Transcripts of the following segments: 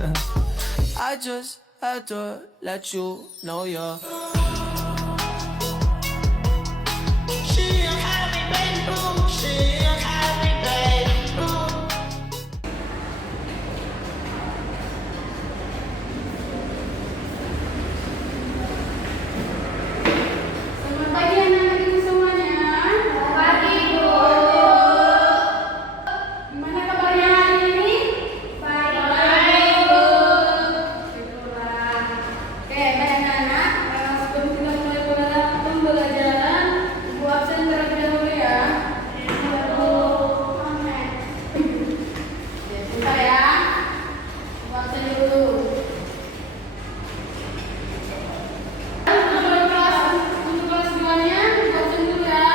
I just had to let you know you're. She a happy baby, she a happy baby. Selamat pagi anak-anak ibu semuanya. Selamat pagi ibu. Gimana kabarnya hari ini? Baik ibu. Syukurlah. Oke, baik anak-anak. Sebelum kita mulai pembelajaran, ibu absen terlebih dahulu ya. Ibu. Amin. Sebentar ya. Ibu absen dulu. Untuk kelas 2-nya, ibu absen dulu ya.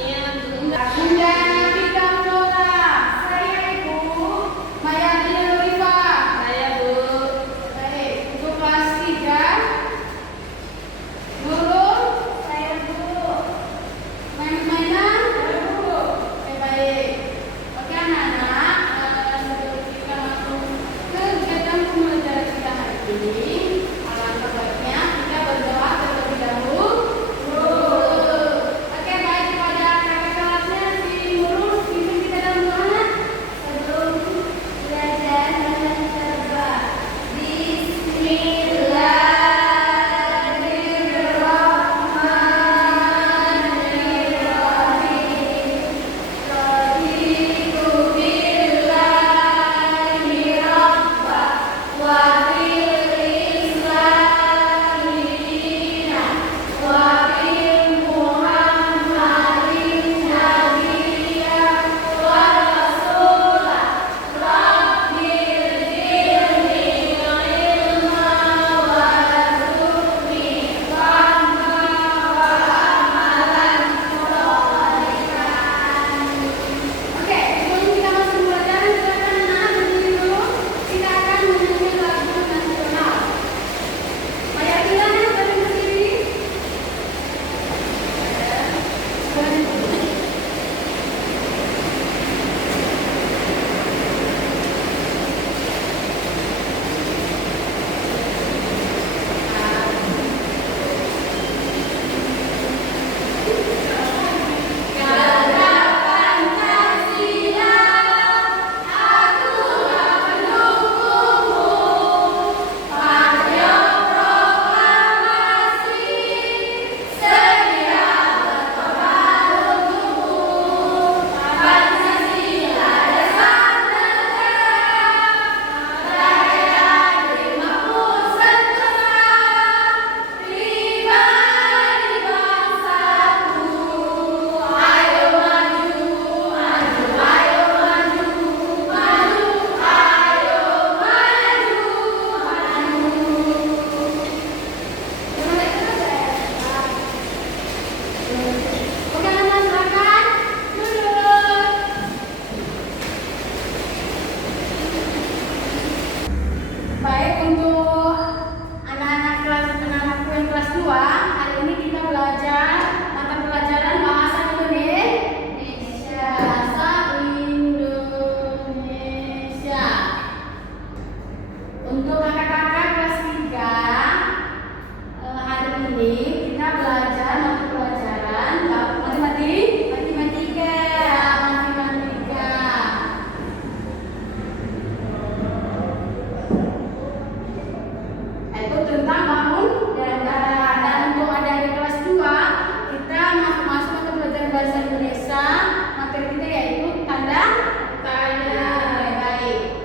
Iya, Bunda Nafika Flora. Saya ibu. Maya Dina Nurifa. Saya bu. Baik, untuk kelas 3. Nurul. Saya bu. Mainan. Saya bu. Oke, baik. Oke anak-anak, sebelum kita masuk ke kegiatan pembelajaran kita hari ini, alangkah baiknya kita berdoa terlebih dahulu. Oke, baik kepada kakak kelasnya si Nurul, pimpin kita dalam doa. Sebelum belajar, kita berdoa. Oke, sebelum kita masuk pembelajaran, silakan anak-anak berdiri dulu. Kita akan menyanyi lagu nasional. Maya Dina, boleh berdiri? Gada Pancasila, aturan pendukungmu. Partai proklamasi, sedia berkorban untukmu. Pancasila dasar negara, merdeka 50 sentosa, pribadi bangsaku. Ayo maju, maju, ayo maju, maju, ayo maju, maju. Oke, anak silakan duduk. Baik, untuk anak-anak anakku yang kelas 2, hari ini kita belajar mata pelajaran bahasa Indonesia. Bahasa Indonesia. Untuk kakak-kakak kelas 3, hari ini kita belajar mata pelajaran matematika. Itu tentang bangun dan negara. Dan untuk adik-adik kelas 2, kita masuk mata pelajaran bahasa Indonesia. Materi kita yaitu tanda tanya. Baik.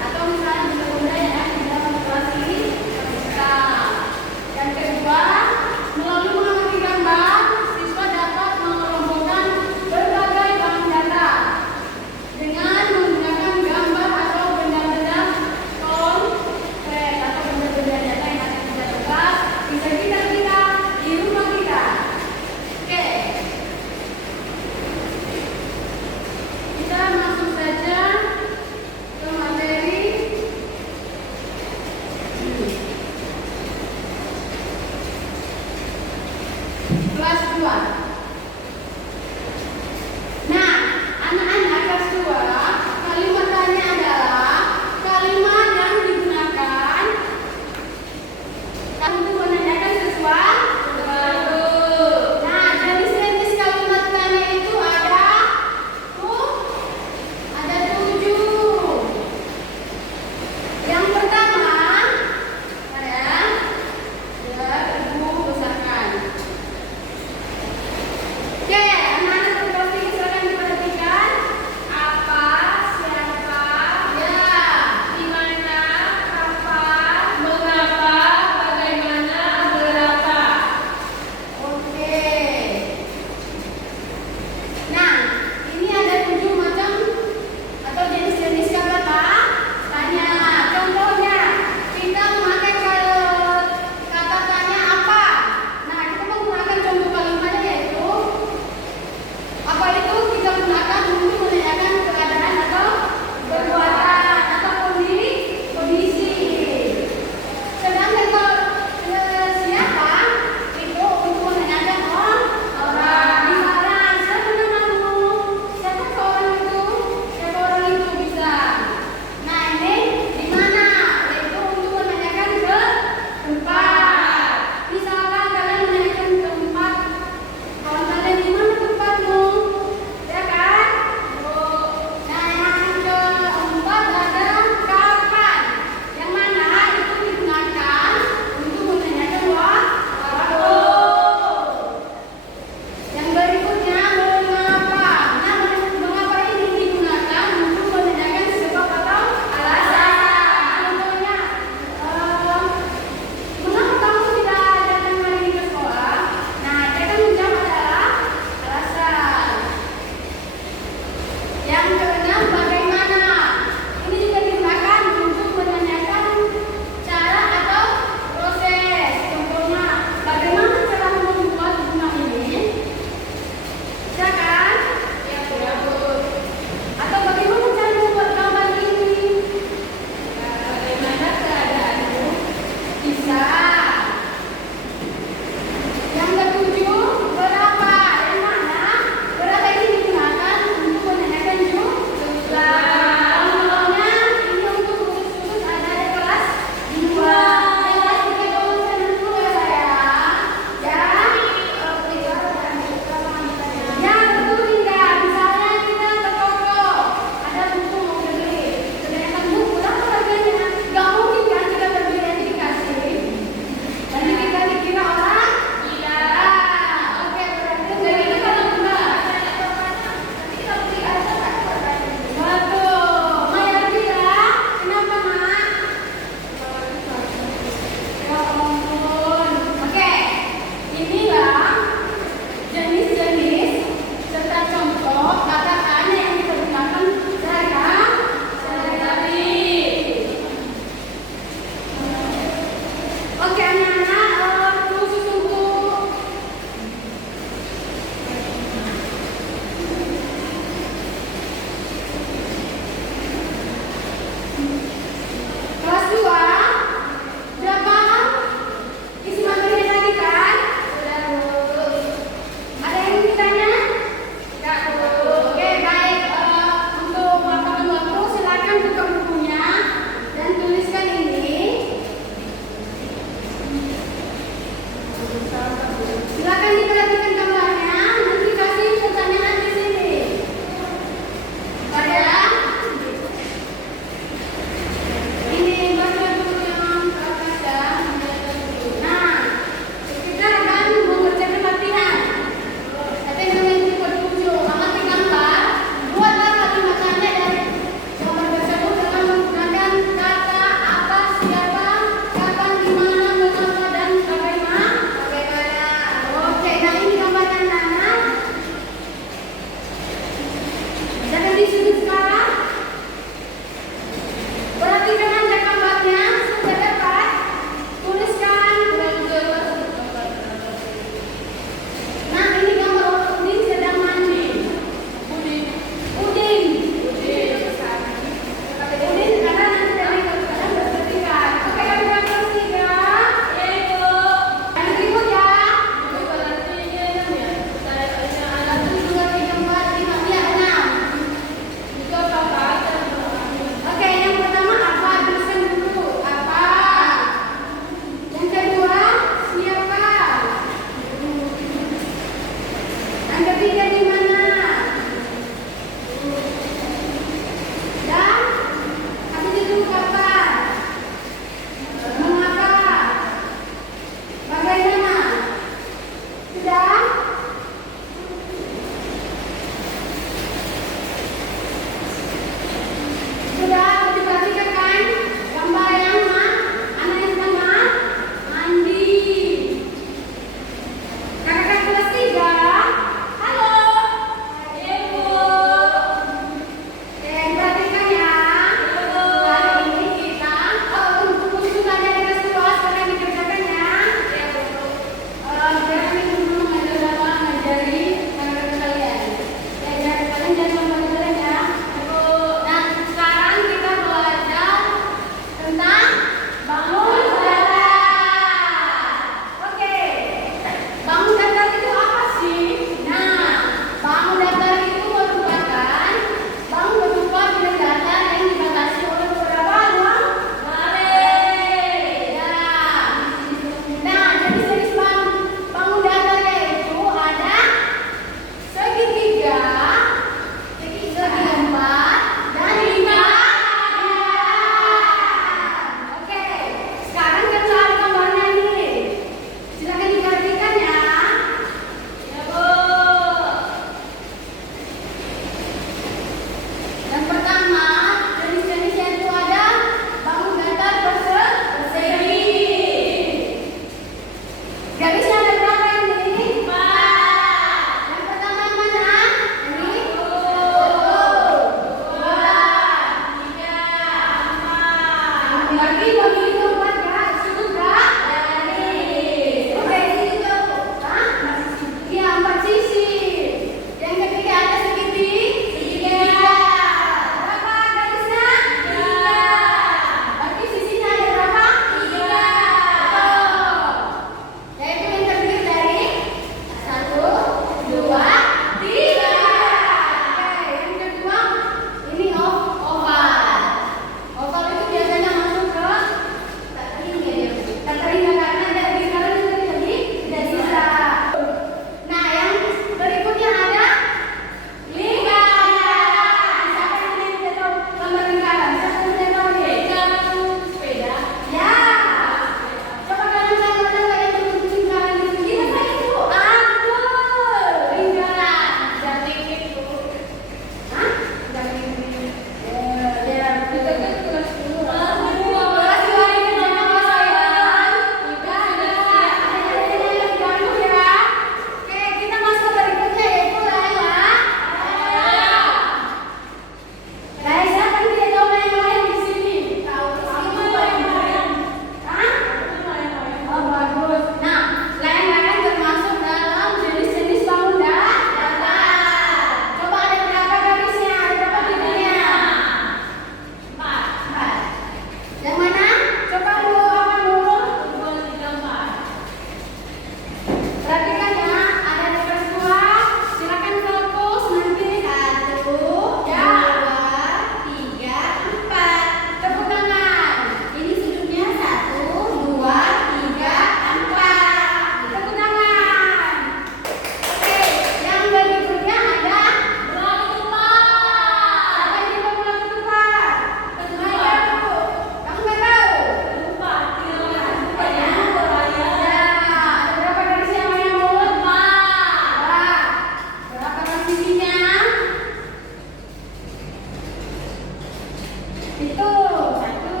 Itu satu,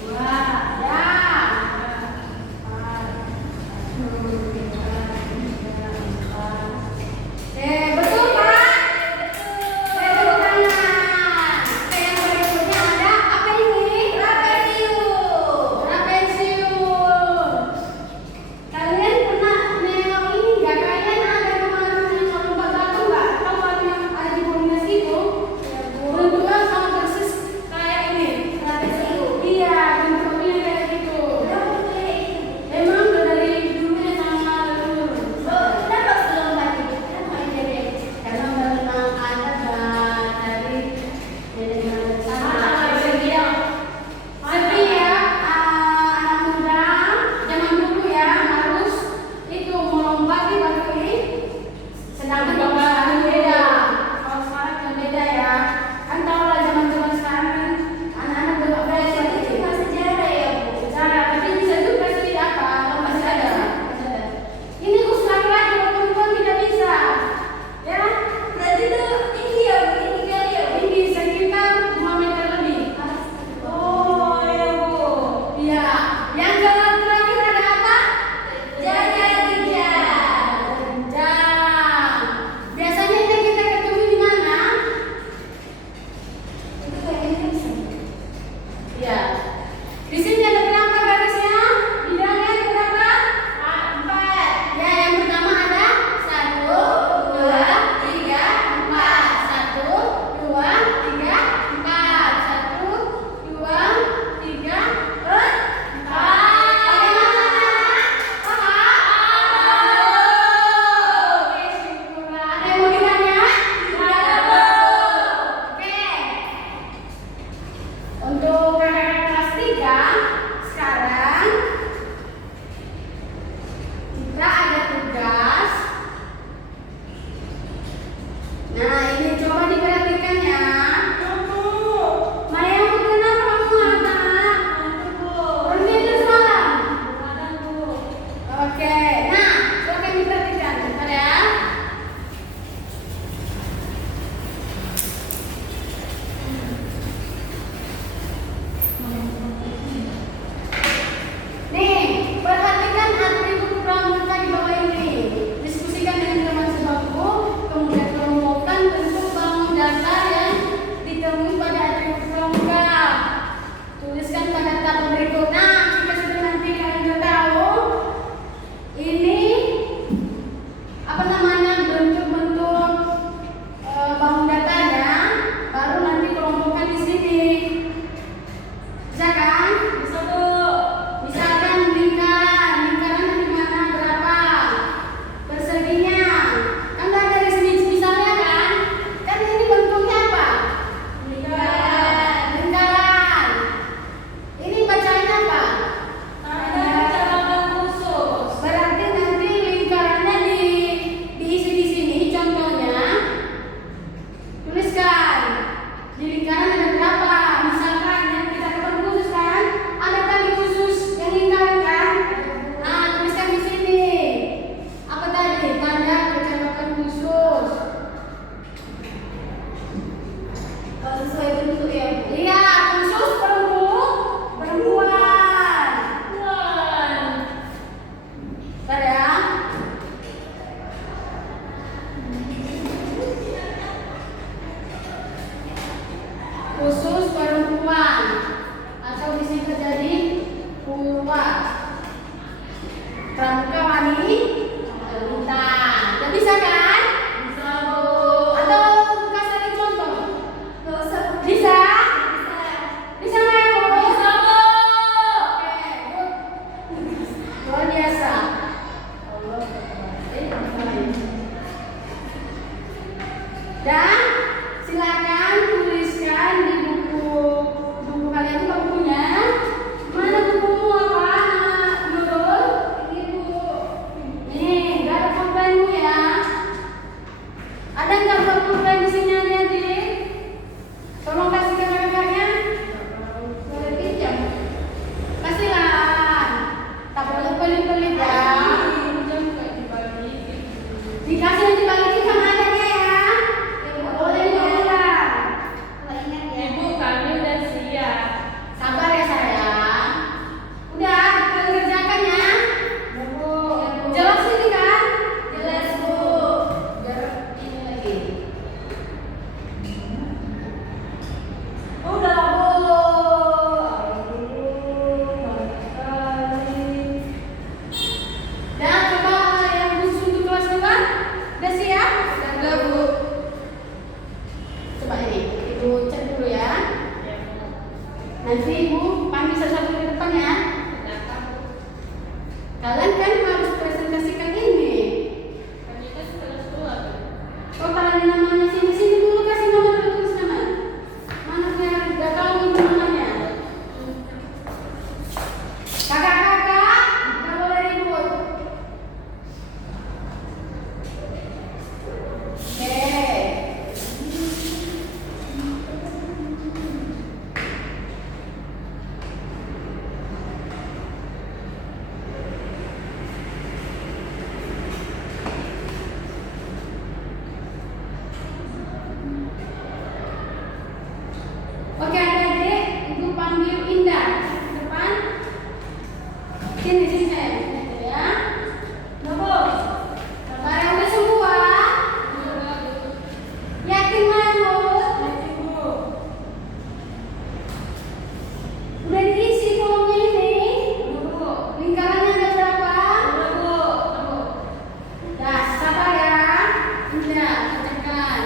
dua, ya. Empat, satu, dua, tiga, empat. Betul Pak? Betul. Tepuk tangan. Yang berikutnya ada apa ini? Trapesium. Trapesium. Kalian pernah nengok ini nggak? Kalian ada kemana-mana yang lompat batu nggak? Atau kalau yang ada di Polres itu bentuknya sama persis kayak ini. Trapesium. Iya, bentuknya kayak gitu. Emang udah dari dulunya sama leluhur. Kita pas lompat itu kan main jadi karena memang ada dari nenek sama dia. Tapi ya anak muda zaman dulu ya harus itu melompat di batu ini. Sedangkan kalau sekarang beda. Kalau sekarang kan beda ya. Kan tahu lah zaman-zaman sekarang kan anak-anak udah nggak berani itu cuma sejarah ya Bu. Sejarah, tapi bisa juga sih apa? Kalau masih ada. Ini khusus laki-laki, kalau perempuan tidak bisa. Ya, berarti itu tinggi ya Bu, tinggi kali ya. Tinggi sekitar 2 meter lebih. Oh ya Bu. Iya. Yang terakhir ada apa? Jenjang. Biasanya ini kita ketemu di mana? Itu kayaknya bisa. Iya. Di sini ada berapa garisnya? Bidangnya ada berapa? 4. Ya, yang pertama ada 1, 2, 3, 4. 1, 2, 3, 4. 1, 2, 3, 4. Oke, syukurlah. Ada yang mau ditanya? Oke. Untuk kakak kelas 3, sekarang kita ada tugas. Nah, ini coba diperhatikan ya. Mana yang berkenan kamu anak? Berhenti terus malam. Oke, nah silakan diperhatikan, bentar ya. Nih, perhatikan atribut pramuka di bawah ini. Diskusikan dengan teman sebangku, kemudian kelompokkan bentuk bangun datar yang ditemui pada atribut pramuka. Tuliskan pada tabel berikut. Nah, jika sudah nanti kalian sudah tahu, ini apa namanya bentuk-bentuk bangun datarnya, baru nanti kelompokkan di sini. Bisa kan? Bisa Bu. Misalkan lingkaran di mana berapa? Perseginya. Kan nggak ada garis misalnya kan? Kan ini bentuknya apa? Lingkaran. Ini bacanya apa? Berarti nanti lingkarannya diisi di sini. Contohnya, tuliskan di lingkaran ada berapa. Misalkan yang kita ketemu khusus kan, ada tali khusus yang lingkaran kan. Nah, tuliskan di sini. Apa tadi? Tanda kecamatan khusus. Sesuai bentuk ya Bu? Iya, khusus perempuan. Bentar ya. Khusus perempuan atau bisa jadi purwa. Pramuka wanita. Udah bisa kan? Bisa Bu. Atau kasih lagi contoh? Nggak usah. Bisa? Bisa nggak ya Bu? Bisa Bu. Oke, good. Luar biasa. Dan silakan tuliskan di buku Ibu cek dulu ya. Nanti Ibu panggil satu-satu ke depan ya. Kalian kan harus presentasikan ini. Oh, kalian namanya sini dulu, kasih nama dulu, tulis nama. Mana biar gak tahu itu namanya. Kakak-kakak, gak boleh ribut. Oke. Oke adik-adik, Ibu panggil Indah ke depan. Sini sayang, ya. Nopo. Barang udah semua. Yakin Bu? Yakin Bu. Udah diisi kolomnya ini? Bu. Lingkarannya ada berapa? Bu. Dah, sabar ya. Indah, kerjakan.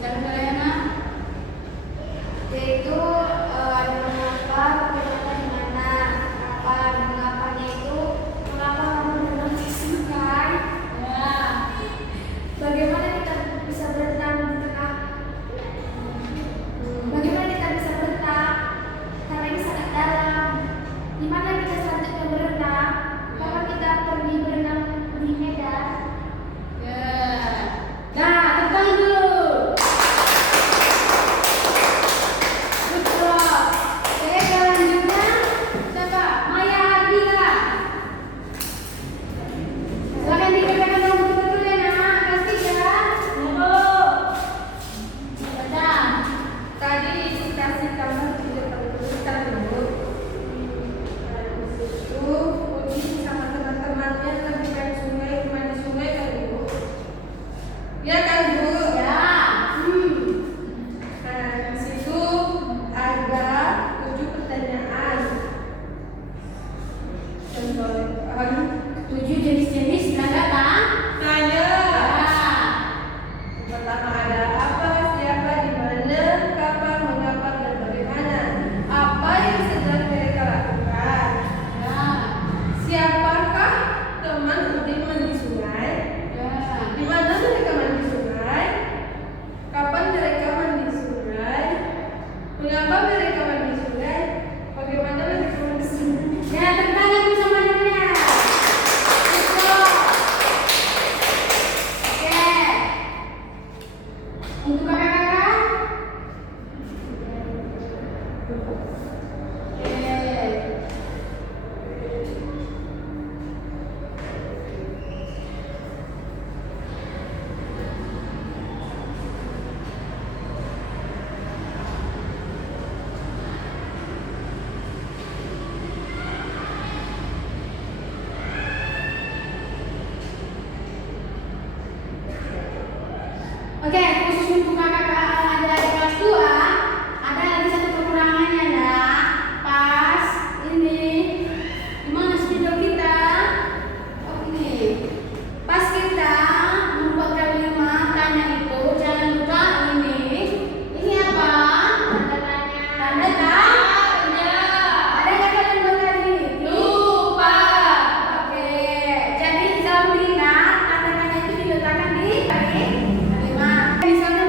Bentar ya nak. Yaitu ada mengapa, bagaimana di mana, apa mengapanya itu, mengapa kamu berenang di sungai? Ya. Bagaimana kita bisa berenang di tengah? Bagaimana kita bisa berenang? Karena ini sangat dalam. Di mana kita selanjutnya berenang? Kapan kita pergi berenang di Medan? Ya. Nah, tepang dulu. Oke, khusus untuk kakak-kakak adik-adik kelas 2, ada lagi satu kekurangannya nak. Pas ini, gimana spidol kita? Oh ini, pas kita membuat kalimat tanya itu, jangan lupa ini. Ini apa? Tanda tanya. Tanda tanya. Ada nggak kalian buat tadi? Lupa. Oke, jadi selalu diingat tanda tanya itu diletakkan di kalimat. Misalnya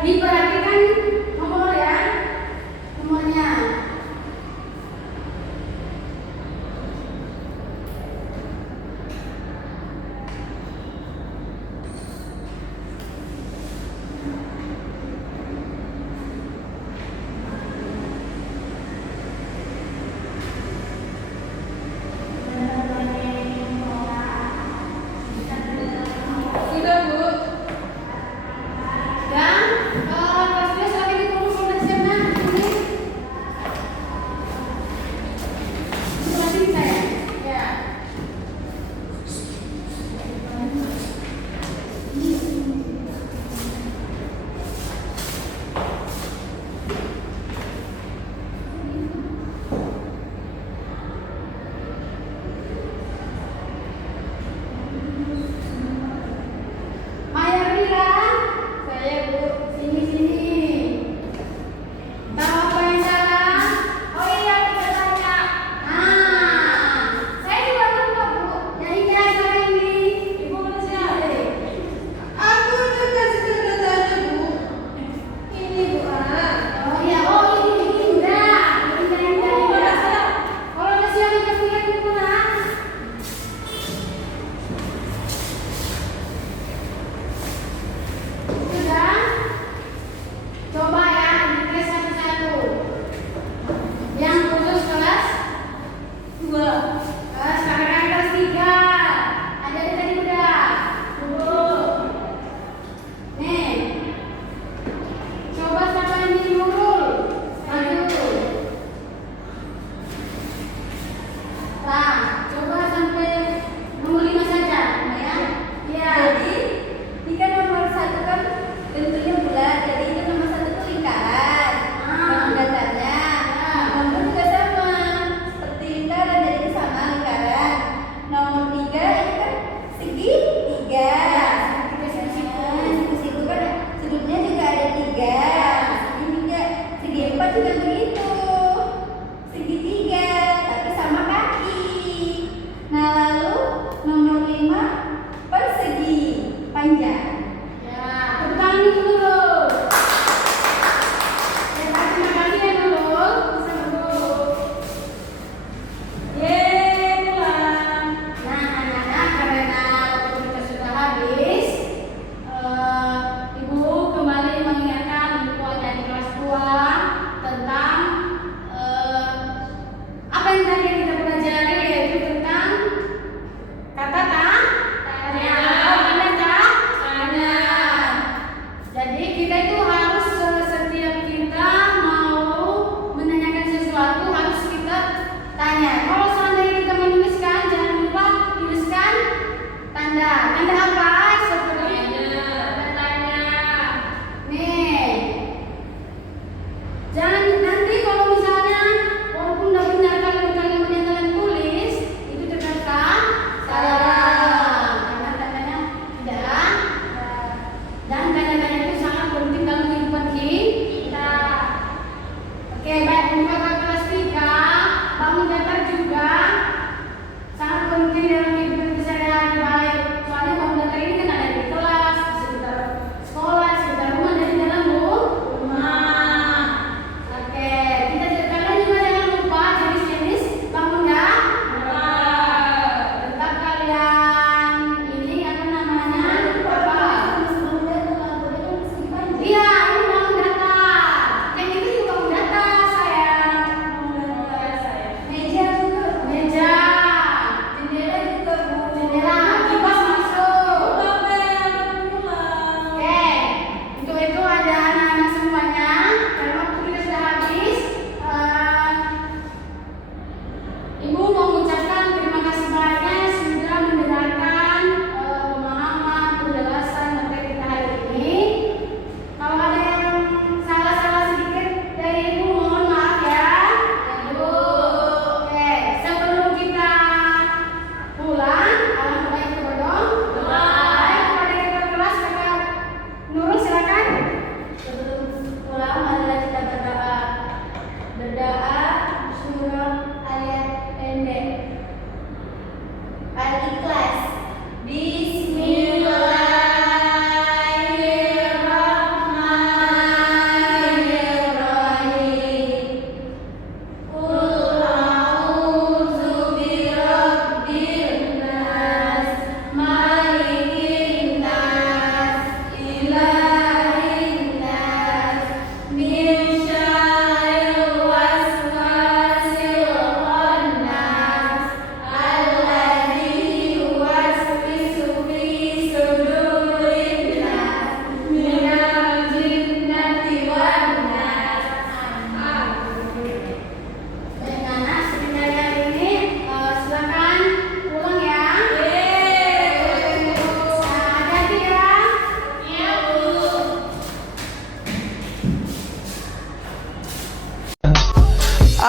Diperhatikan nomor ya, nomornya. Sudah Bu. Dan kelas 2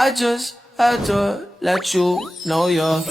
I just had to let you know you're